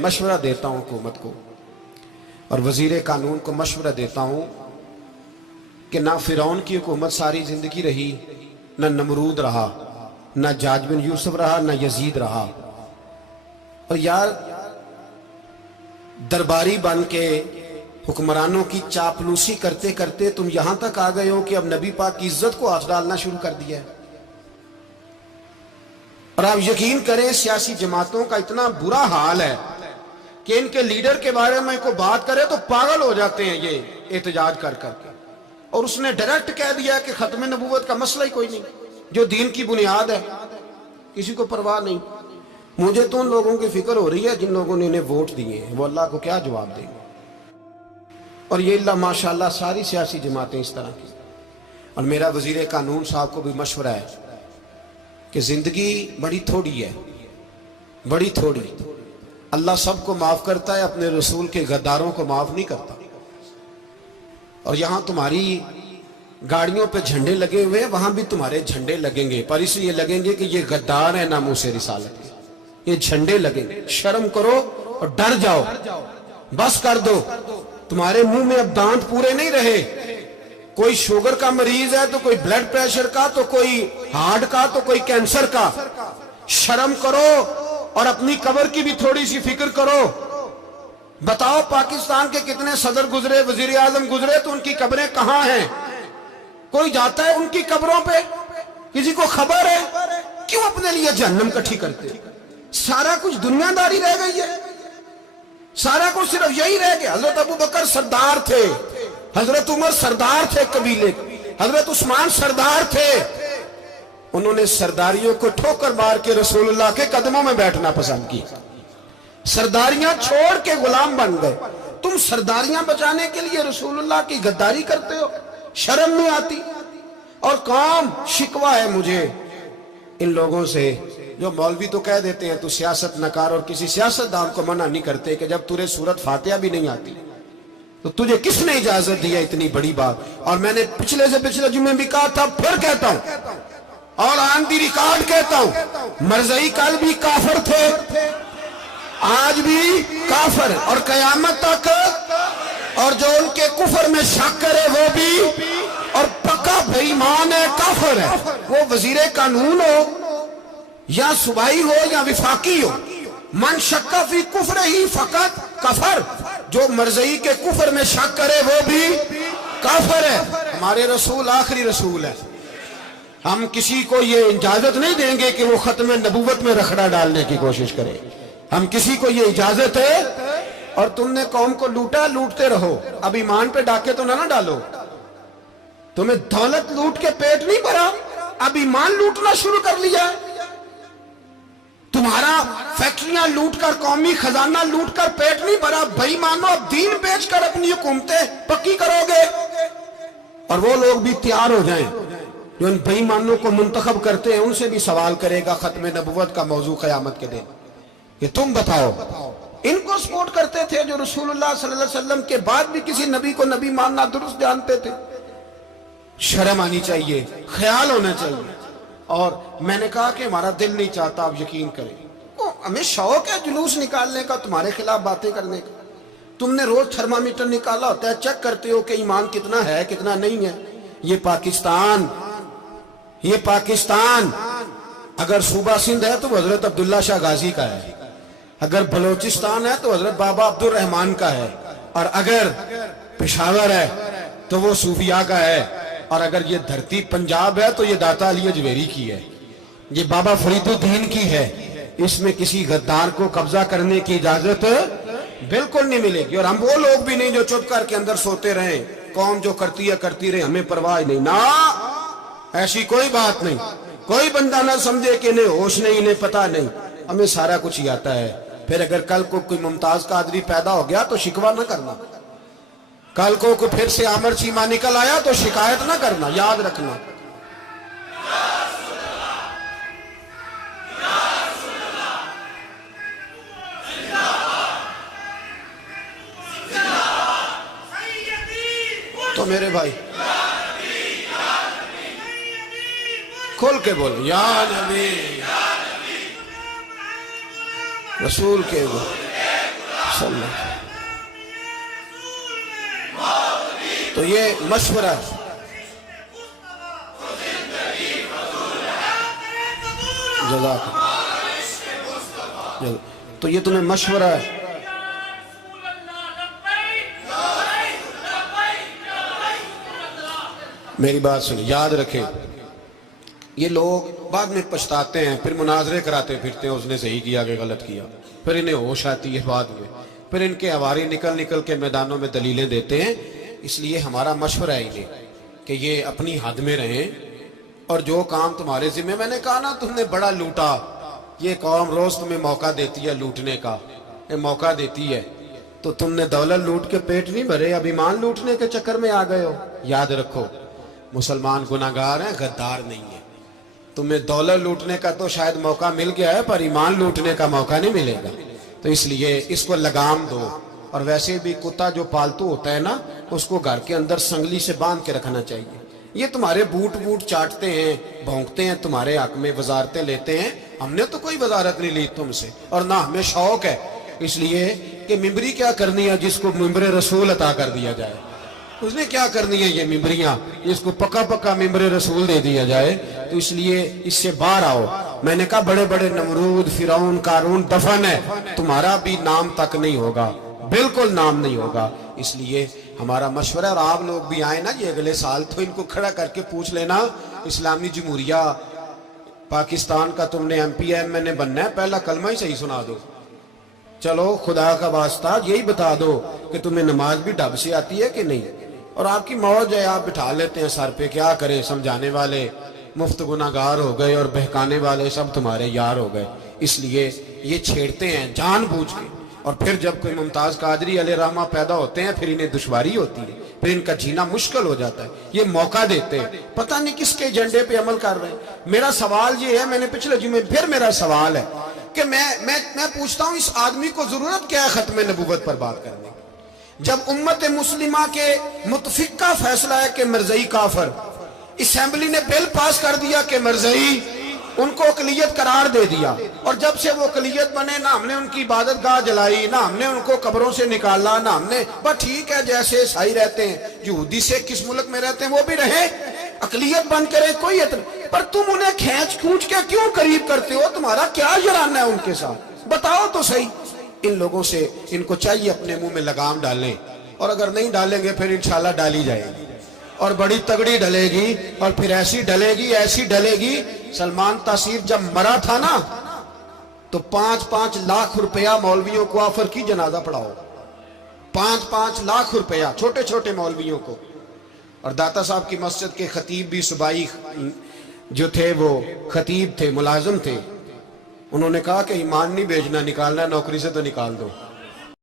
मशवरा देता हूँ हुकूमत को और वजीर कानून को मशवरा देता हूँ कि ना फिरौन की हुकूमत सारी जिंदगी रही, ना नमरूद रहा, ना जाज बिन यूसुफ रहा, ना यजीद रहा। और यार दरबारी बन के हुक्मरानों की चापलूसी करते करते तुम यहां तक आ गए हो कि अब नबी पाक की इज्जत को आंच डालना शुरू कर दिया है। और आप यकीन करें सियासी जमातों का इतना बुरा हाल है कि इनके लीडर के बारे में कोई बात करे तो पागल हो जाते हैं ये एहतजाज कर करके। और उसने डायरेक्ट कह दिया कि खत्म नबूवत का मसला ही कोई नहीं, जो दीन की बुनियाद है, किसी को परवाह नहीं। मुझे तो उन लोगों की फिक्र हो रही है जिन लोगों ने इन्हें वोट दिए हैं, वो अल्लाह को क्या जवाब देंगे। और ये अल्लाह माशाल्लाह सारी सियासी जमातें इस तरह की। और मेरा वजीर कानून साहब को भी मशवरा है कि जिंदगी बड़ी थोड़ी है, बड़ी थोड़ी। अल्लाह सबको माफ करता है, अपने रसूल के गद्दारों को माफ नहीं करता। और यहां तुम्हारी गाड़ियों पे झंडे लगे हुए हैं, वहां भी तुम्हारे झंडे लगेंगे, पर इसलिए लगेंगे कि ये गद्दार है नामूसे रिसालत के। ये झंडे लगेंगे। शर्म करो और डर जाओ, बस कर दो। तुम्हारे मुंह में अब दांत पूरे नहीं रहे। कोई शुगर का मरीज है तो कोई ब्लड प्रेशर का, तो कोई हार्ट का, तो कोई कैंसर का। शर्म करो और अपनी कब्र की भी थोड़ी सी फिक्र करो। बताओ पाकिस्तान के कितने सदर गुजरे, वजीर आजम गुजरे, तो उनकी कब्रें कहां हैं? कोई जाता है उनकी कब्रों पे? किसी को खबर है? क्यों अपने लिए जहन्नम इकट्ठी करते? सारा कुछ दुनियादारी रह गई है, सारा कुछ सिर्फ यही रह गया। हजरत अबू बकर सरदार थे, हजरत उमर सरदार थे कबीले, हजरत उस्मान सरदार थे। उन्होंने सरदारियों को ठोकर मार के रसूलुल्लाह के कदमों में बैठना पसंद की। सरदारियां छोड़ के गुलाम बन गए। तुम सरदारियां बचाने के लिए रसूलुल्लाह की गद्दारी करते हो, शर्म नहीं आती। और काम शिकवा है मुझे इन लोगों से जो मौलवी तो कह देते हैं तू सियासत नकार, और किसी सियासतदान को मना नहीं करते कि जब तुझे सूरत फातिहा भी नहीं आती तो तुझे किसने इजाजत दी है इतनी बड़ी बात। और मैंने पिछले से पिछले जुम्मे भी कहा था, फिर कहता हूं और ऑन दी रिकॉर्ड कहता हूं, मरज़ई कल भी काफिर थे, आज भी काफिर और कयामत तक। और जो उनके कुफर में शक करे वो भी, और पक्का बेईमान है, काफिर है। वो वजीर कानून हो या सुबाई हो या विफाकी हो, मन शक्का फी कुफर ही फकत कफर। जो मरज़ई के कुफर में शक करे वो भी काफिर है। हमारे रसूल आखिरी रसूल है। हम किसी को ये इजाजत नहीं देंगे कि वो खत्म नबूवत में रखड़ा डालने की कोशिश करे। हम किसी को ये इजाजत है। और तुमने कौम को लूटा, लूटते रहो, अब ईमान पे डाके तो ना डालो। तुम्हें दौलत लूट के पेट नहीं भरा, अब ईमान लूटना शुरू कर लिया। तुम्हारा फैक्ट्रियां लूटकर, कौमी खजाना लूटकर पेट नहीं भरा। भाई मानो अब दीन बेचकर अपनी हुकूमतें पक्की करोगे। और वो लोग भी तैयार हो जाएं जो इन बेईमानों को मुंतखब करते हैं, उनसे भी सवाल करेगा खत्म नबुव्वत का मौजू क़यामत के दिन कि तुम बताओ। इनको सपोर्ट करते थे जो रसूलुल्लाह सल्लल्लाहु अलैहि वसल्लम के बाद भी किसी नबी को नबी मानना दुरुस्त जानते थे। शर्म आनी चाहिए, ख्याल होना चाहिए। और मैंने कहा कि हमारा दिल नहीं चाहता, आप यकीन करें, हमें शौक है जुलूस निकालने का, तुम्हारे खिलाफ बातें करने का। तुमने रोज थर्मामीटर निकाला होता है, चेक करते हो कि ईमान कितना है कितना नहीं है। ये पाकिस्तान अगर सूबा सिंध है तो हजरत अब्दुल्ला शाह गाजी का है, अगर बलोचिस्तान है तो हजरत बाबा अब्दुल रहमान का है, और अगर पेशावर है तो वो सूफिया का है, और अगर ये धरती पंजाब है तो ये दाता अली अजमेरी की है, ये बाबा फरीदुद्दीन की है। इसमें किसी गद्दार को कब्जा करने की इजाजत बिल्कुल नहीं मिलेगी। और हम वो लोग भी नहीं जो चुप करके अंदर सोते रहे, कौम जो करती है करती रहे, हमें परवाह नहीं। ना, ऐसी कोई बात नहीं। कोई बंदा ना समझे कि इन्हें होश नहीं, इन्हें पता नहीं, हमें सारा कुछ ही आता है। फिर अगर कल को कोई मुमताज कादरी पैदा हो गया तो शिकवा ना करना। कल को कोई फिर से आमर चीमा निकल आया तो शिकायत ना करना, याद रखना। तो मेरे भाई खोल के बोल, या नबी रसूल के बोल। تو یہ مشورہ ہے. جزاک اللہ. تو یہ تمہیں مشورہ ہے. میری بات سنیں، یاد رکھیں، یہ لوگ بعد میں پچھتاتے ہیں، پھر مناظرے کراتے پھرتے ہیں، اس نے صحیح کیا کہ غلط کیا، پھر انہیں ہوش آتی ہے بعد میں، پھر ان کے ہواری نکل نکل کے میدانوں میں دلیلیں دیتے ہیں. اس لیے ہمارا مشورہ ہے انہیں کہ یہ اپنی حد میں رہیں، اور جو کام تمہارے ذمہ، میں نے کہا نا تم نے بڑا لوٹا، یہ قوم روز تمہیں موقع دیتی ہے لوٹنے کا، یہ موقع دیتی ہے، تو تم نے دولت لوٹ کے پیٹ نہیں بھرے، اب ایمان لوٹنے کے چکر میں آ گئے ہو. یاد رکھو، مسلمان گناہگار ہیں، غدار نہیں ہیں. تمہیں دولت لوٹنے کا تو شاید موقع مل گیا ہے، پر ایمان لوٹنے کا موقع نہیں ملے گا. تو اس لیے اس کو لگام دو. اور ویسے بھی کتا جو پالتو ہوتا ہے نا، اس کو گھر کے اندر سنگلی سے باندھ کے رکھنا چاہیے. یہ تمہارے بوٹ چاٹتے ہیں، بھونکتے ہیں، تمہارے حق میں وزارتیں لیتے ہیں. ہم نے تو کوئی وزارت نہیں لی تم سے، اور نہ ہمیں شوق ہے. اس لیے کہ ممبری کیا کرنی ہے جس کو ممبر رسول عطا کر دیا جائے؟ اس نے کیا کرنی ہے یہ ممبریاں جس کو پکا پکا ممبر رسول دے دیا جائے؟ تو اس لیے اس سے باہر آؤ. میں نے کہا بڑے بڑے نمرود، فرعون، قارون دفن ہے، تمہارا بھی نام تک نہیں ہوگا، بالکل نام نہیں ہوگا. اس لیے ہمارا مشورہ، اور آپ لوگ بھی آئیں نا یہ اگلے سال، تو ان کو کھڑا کر کے پوچھ لینا، اسلامی جمہوریہ پاکستان کا تم نے MPM میں نے بننا ہے، پہلا کلمہ ہی صحیح سنا دو. چلو خدا کا واسطہ یہی بتا دو کہ تمہیں نماز بھی ڈھب سے آتی ہے کہ نہیں. اور آپ کی موج ہے، آپ بٹھا لیتے ہیں سر پہ، کیا کریں، سمجھانے والے مفت گناہگار ہو گئے اور بہکانے والے سب تمہارے یار ہو گئے. اس لیے یہ چھیڑتے ہیں جان بوجھ کے. اور پھر جب کوئی ممتاز قادری علیہ رحمہ پیدا ہوتے ہیں، پھر انہیں دشواری ہوتی ہے، پھر ان کا جینا مشکل ہو جاتا ہے. یہ موقع دیتے ہیں، پتہ نہیں کس کے ایجنڈے پہ عمل کر رہے ہیں. میرا سوال یہ ہے، میں نے پچھلے جمعے پھر میرا سوال ہے کہ میں پوچھتا ہوں، اس آدمی کو ضرورت کیا ہے ختم نبوت پر بات کرنے کی؟ جب امت مسلمہ کے متفق کا فیصلہ ہے کہ مرزائی کافر، اسمبلی نے بل پاس کر دیا کہ مرزائی، ان کو اقلیت قرار دے دیا، اور جب سے وہ اقلیت بنے، نہ ہم نے ان کی عبادت گاہ جلائی، نہ ہم نے ان کو قبروں سے نکالا، نہ ہم نے، بس ٹھیک ہے جیسے عیسائی رہتے ہیں، یہودی سے کس ملک میں رہتے ہیں وہ بھی رہیں، اقلیت بن کرے، کوئی اعتراض. پر تم انہیں کھینچ کھونچ کے کیوں قریب کرتے ہو؟ تمہارا کیا جرانہ ہے ان کے ساتھ؟ بتاؤ تو صحیح. ان لوگوں سے ان کو چاہیے اپنے منہ میں لگام ڈالیں، اور اگر نہیں ڈالیں گے پھر انشاءاللہ ڈالی جائے گی، اور بڑی تگڑی ڈلے گی، اور پھر ایسی ڈلے گی، ایسی ڈلے گی. سلمان تاثیر جب مرا تھا نا، تو 5-5 لاکھ روپیہ مولویوں کو آفر کی جنازہ پڑھاؤ. 5-5 لاکھ روپیہ چھوٹے چھوٹے مولویوں کو. اور داتا صاحب کی مسجد کے خطیب بھی صوبائی جو تھے، وہ خطیب تھے، ملازم تھے، انہوں نے کہا کہ ایمان نہیں بھیجنا، نکالنا نوکری سے تو نکال دو.